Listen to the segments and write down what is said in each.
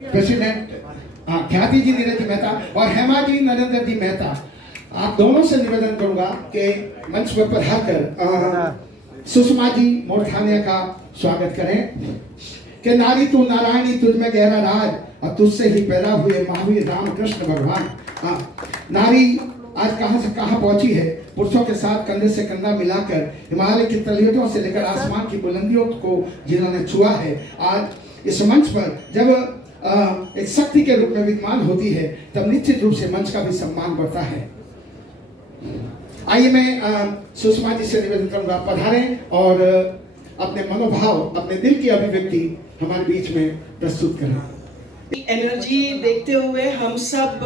President ख्याति जी नीरज मेहता और हेमा जी नरेंद्र जी मेहता, आप दोनों से निवेदन करूंगा कि मंच पर पधार कर सुषमा जी मोरथानिया का स्वागत करें कि नारी तू नारायणी, तुझ में गहरा राज और तुझसे ही पैदा हुए महावीर रामकृष्ण भगवान। नारी आज कहां से कहां पहुंची है, पुरुषों के साथ कंधे से कंधा मिलाकर हिमालय की तलहटों से लेकर आसमान की बुलंदियों को जिन्होंने छुआ है, आज इस मंच पर जब एक शक्ति के रूप में विद्यमान होती है तब निश्चित रूप से मंच का भी सम्मान बढ़ता है। आइए मैं सुषमा जी से निवेदन करूंगा, पधारें और अपने मनोभाव, अपने दिल की अभिव्यक्ति हमारे बीच में प्रस्तुत करें। एनर्जी देखते हुए हम सब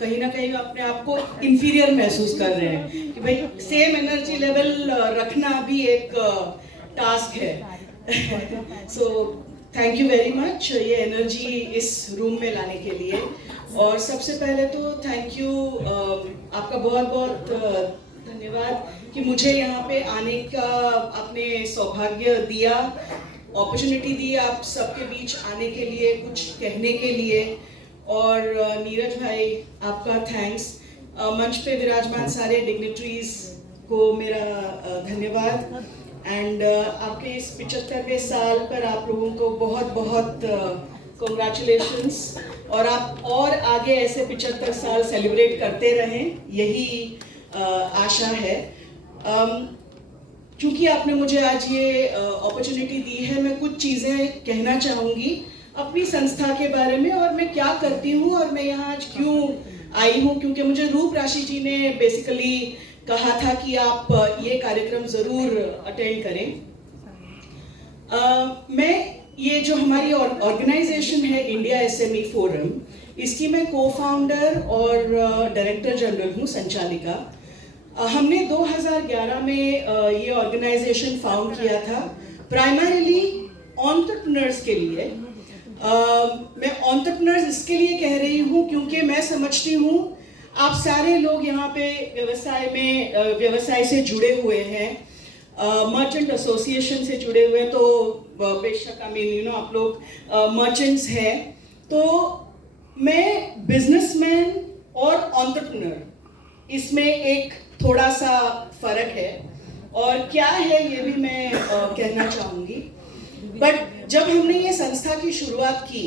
कहीं ना कहीं अपने आप को इंफीरियर महसूस कर रहे हैं कि भाई सेम एनर्जी लेवल रखना भी एक टास्क है। So thank you very much ये एनर्जी इस रूम में लाने के लिए। और सबसे पहले तो थैंक यू, आपका बहुत बहुत धन्यवाद कि मुझे यहाँ पे आने का आपने सौभाग्य दिया, अपॉर्चुनिटी दी आप सबके बीच आने के लिए, कुछ कहने के लिए। और नीरज भाई आपका थैंक्स, मंच पे विराजमान सारे डिग्निटरीज को मेरा धन्यवाद। एंड आपके इस 75वें साल पर आप लोगों को बहुत बहुत कॉन्ग्रेचुलेशंस, और आप और आगे ऐसे 75 साल सेलिब्रेट करते रहें, यही आशा है। क्योंकि आपने मुझे आज ये अपॉर्चुनिटी दी है, मैं कुछ चीज़ें कहना चाहूँगी अपनी संस्था के बारे में और मैं क्या करती हूँ और मैं यहाँ आज क्यों आई हूँ। क्योंकि मुझे रूप राशि जी ने बेसिकली कहा था कि आप ये कार्यक्रम ज़रूर अटेंड करें। मैं ये जो हमारी ऑर्गेनाइजेशन है इंडिया एसएमई फोरम, इसकी मैं को फाउंडर और डायरेक्टर जनरल हूँ, संचालिका। हमने 2011 में ये ऑर्गेनाइजेशन फाउंड किया था प्राइमरीली एंटरप्रेन्योर्स के लिए। मैं एंटरप्रेन्योर्स इसके लिए कह रही हूँ क्योंकि मैं समझती हूँ आप सारे लोग यहाँ पे व्यवसाय से जुड़े हुए हैं, मर्चेंट एसोसिएशन से जुड़े हुए हैं, तो बेशक आप लोग मर्चेंट्स हैं। तो मैं बिजनेसमैन और एंटरप्रेन्योर, इसमें एक थोड़ा सा फर्क है और क्या है ये भी मैं कहना चाहूँगी। बट जब हमने ये संस्था की शुरुआत की,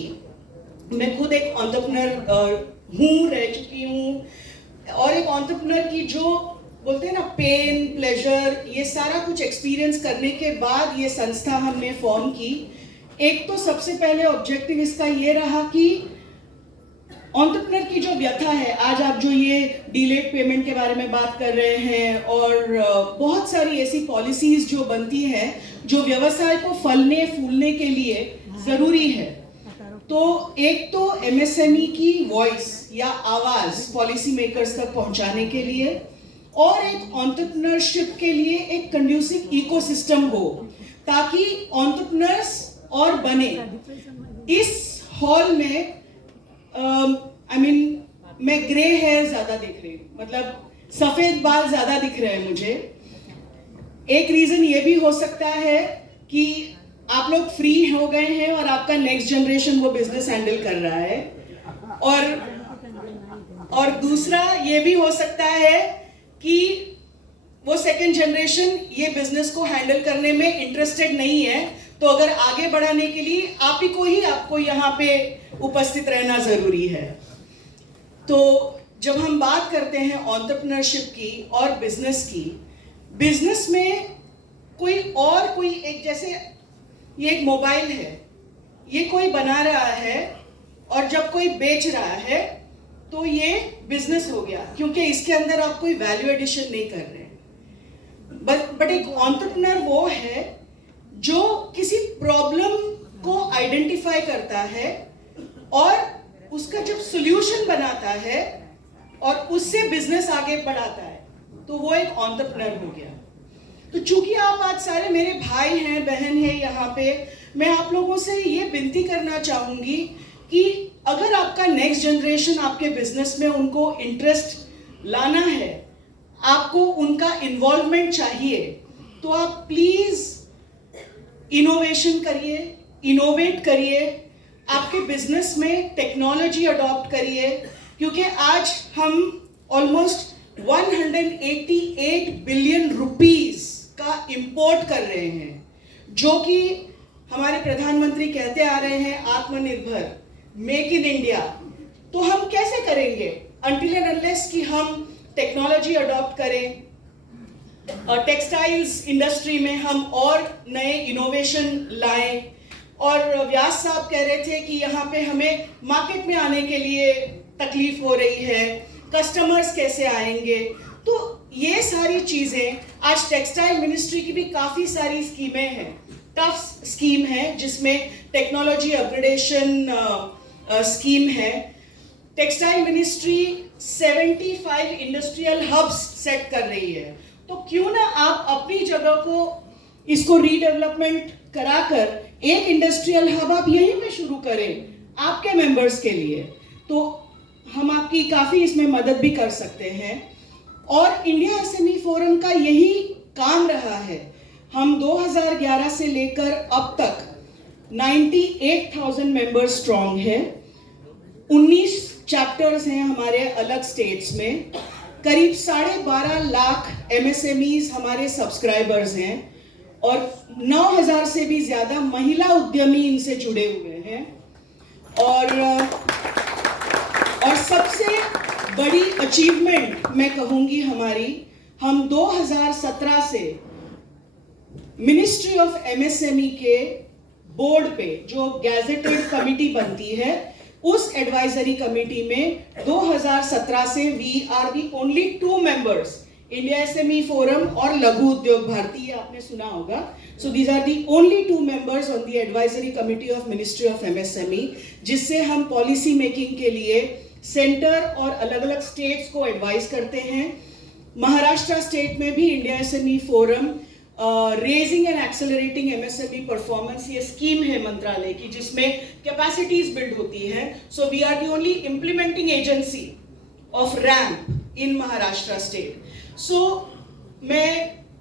मैं खुद एक एंटरप्रेन्योर हूँ, रह चुकी हूँ, और एक एंटरप्रेन्योर की जो बोलते हैं ना पेन प्लेजर, ये सारा कुछ एक्सपीरियंस करने के बाद ये संस्था हमने फॉर्म की। एक तो सबसे पहले ऑब्जेक्टिव इसका ये रहा कि एंटरप्रेन्योर की जो व्यथा है, आज आप जो ये डिलेड पेमेंट के बारे में बात कर रहे हैं और बहुत सारी ऐसी पॉलिसीज जो बनती हैं जो व्यवसाय को फलने फूलने के लिए ज़रूरी है, तो एक तो एमएसएमई की वॉइस या आवाज़ पॉलिसी मेकर्स तक पहुंचाने के लिए, और एक एंटरप्रेन्योरशिप के लिए एक कंड्यूसिव इकोसिस्टम हो ताकि एंटरप्रेन्योर्स और बने। इस हॉल में मैं ग्रे हेयर ज्यादा दिख रही हूँ, मतलब सफेद बाल ज्यादा दिख रहे हैं मुझे। एक रीजन ये भी हो सकता है कि आप लोग फ्री हो गए हैं और आपका नेक्स्ट जनरेशन वो बिजनेस हैंडल कर रहा है, और दूसरा ये भी हो सकता है कि वो सेकंड जनरेशन ये बिजनेस को हैंडल करने में इंटरेस्टेड नहीं है, तो अगर आगे बढ़ाने के लिए आपको यहाँ पे उपस्थित रहना जरूरी है। तो जब हम बात करते हैं एंटरप्रेन्योरशिप की और बिजनेस की, बिजनेस में कोई एक, जैसे ये एक मोबाइल है, ये कोई बना रहा है और जब कोई बेच रहा है तो ये बिजनेस हो गया, क्योंकि इसके अंदर आप कोई वैल्यू एडिशन नहीं कर रहे। बट एक एंटरप्रेन्योर वो है जो किसी प्रॉब्लम को आइडेंटिफाई करता है और उसका जब सॉल्यूशन बनाता है और उससे बिजनेस आगे बढ़ाता है, तो वो एक एंटरप्रेन्योर हो गया। तो चूंकि आप आज सारे मेरे भाई हैं, बहन हैं यहाँ पे, मैं आप लोगों से ये विनती करना चाहूँगी कि अगर आपका नेक्स्ट जनरेशन आपके बिजनेस में उनको इंटरेस्ट लाना है, आपको उनका इन्वॉल्वमेंट चाहिए, तो आप प्लीज़ इनोवेशन करिए, इनोवेट करिए, आपके बिजनेस में टेक्नोलॉजी अडॉप्ट करिए, क्योंकि आज हम ऑलमोस्ट 188 बिलियन रुपीस का इंपोर्ट कर रहे हैं, जो कि हमारे प्रधानमंत्री कहते आ रहे हैं आत्मनिर्भर, मेक इन इंडिया। तो हम कैसे करेंगे अनटिल एंड अनलेस कि हम टेक्नोलॉजी अडॉप्ट करें, टेक्सटाइल्स इंडस्ट्री में हम और नए इनोवेशन लाएं। और व्यास साहब कह रहे थे कि यहाँ पे हमें मार्केट में आने के लिए तकलीफ हो रही है, कस्टमर्स कैसे आएंगे। तो ये सारी चीज़ें आज टेक्सटाइल मिनिस्ट्री की भी काफ़ी सारी स्कीमें हैं, टफ स्कीम है, जिसमें टेक्नोलॉजी अपग्रेडेशन स्कीम है। Textile ministry 75 industrial hubs set कर रही है। तो क्यों ना आप अपनी जगह को इसको रीडेवलपमेंट कराकर एक इंडस्ट्रियल हब आप यहीं पे शुरू करें आपके मेंबर्स के लिए। तो हम आपकी काफ़ी इसमें मदद भी कर सकते हैं। और इंडिया एसएमई फोरम का यही काम रहा है। हम 2011 से लेकर अब तक 98,000 मेंबर्स स्ट्रॉन्ग है। 19 चैप्टर्स हैं हमारे अलग स्टेट्स में। करीब 12.5 लाख MSMEs हमारे सब्सक्राइबर्स हैं और 9,000 से भी ज़्यादा महिला उद्यमी इनसे जुड़े हुए हैं। और सबसे बड़ी अचीवमेंट मैं कहूँगी हमारी, हम 2017 से मिनिस्ट्री ऑफ MSME के बोर्ड पे जो गैजेटेड कमिटी बनती है, उस एडवाइजरी कमिटी में 2017 से we are the only 2 members, India SME forum और लघु उद्योग भारती, आपने सुना होगा। So these are the only 2 members on the advisory committee of ministry of MSME, जिससे हम पॉलिसी मेकिंग के लिए सेंटर और अलग अलग स्टेट्स को एडवाइस करते हैं। महाराष्ट्र स्टेट में भी India SME forum raising and accelerating MSME performance, ये स्कीम है मंत्रालय की, जिसमें कैपेसिटीज बिल्ड होती है। So we are the only implementing agency of RAMP in Maharashtra state. So मैं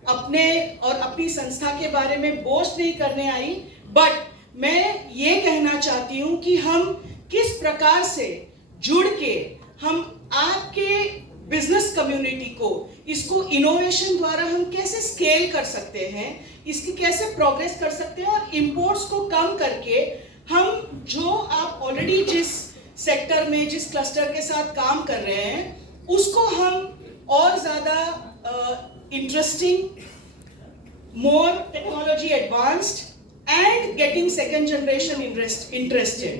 अपने और अपनी संस्था के बारे में बोस्ट नहीं करने आई, बट मैं ये कहना चाहती हूँ कि हम किस प्रकार से जुड़ के हम आपके बिजनेस कम्युनिटी को, इसको इनोवेशन द्वारा हम कैसे स्केल कर सकते हैं, इसकी कैसे प्रोग्रेस कर सकते हैं, और इंपोर्ट्स को कम करके हम जो आप ऑलरेडी जिस सेक्टर में, जिस क्लस्टर के साथ काम कर रहे हैं, उसको हम और ज़्यादा interesting, more technology advanced and getting second generation interested.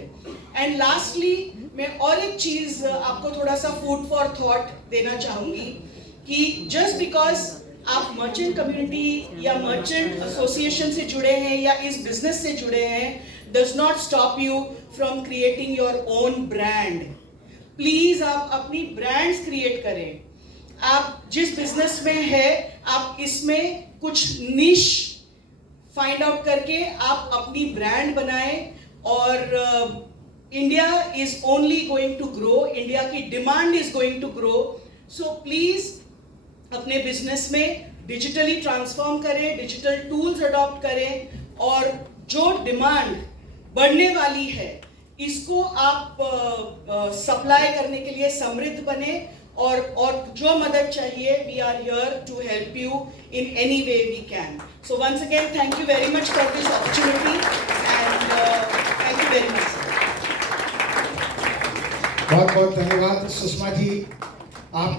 And lastly मैं और एक चीज आपको थोड़ा सा फूड फॉर थॉट देना चाहूंगी कि जस्ट बिकॉज आप मर्चेंट कम्युनिटी या मर्चेंट एसोसिएशन से जुड़े हैं या इस बिजनेस से जुड़े हैं, does not stop you from creating your own brand. Please आप अपनी ब्रांड्स क्रिएट करें। आप जिस बिजनेस में है, आप इसमें कुछ निश फाइंड आउट करके आप अपनी ब्रांड बनाएं। और India is only going to grow, India की demand is going to grow. So please अपने बिजनेस में डिजिटली ट्रांसफॉर्म करें, डिजिटल टूल्स अडॉप्ट करें, और जो डिमांड बढ़ने वाली है इसको आप सप्लाई करने के लिए समृद्ध बने। और जो मदद चाहिए, we are here to help you in any way we can. So once again thank you very much for this opportunity and thank you very much. बहुत बहुत धन्यवाद सुषमा जी, आप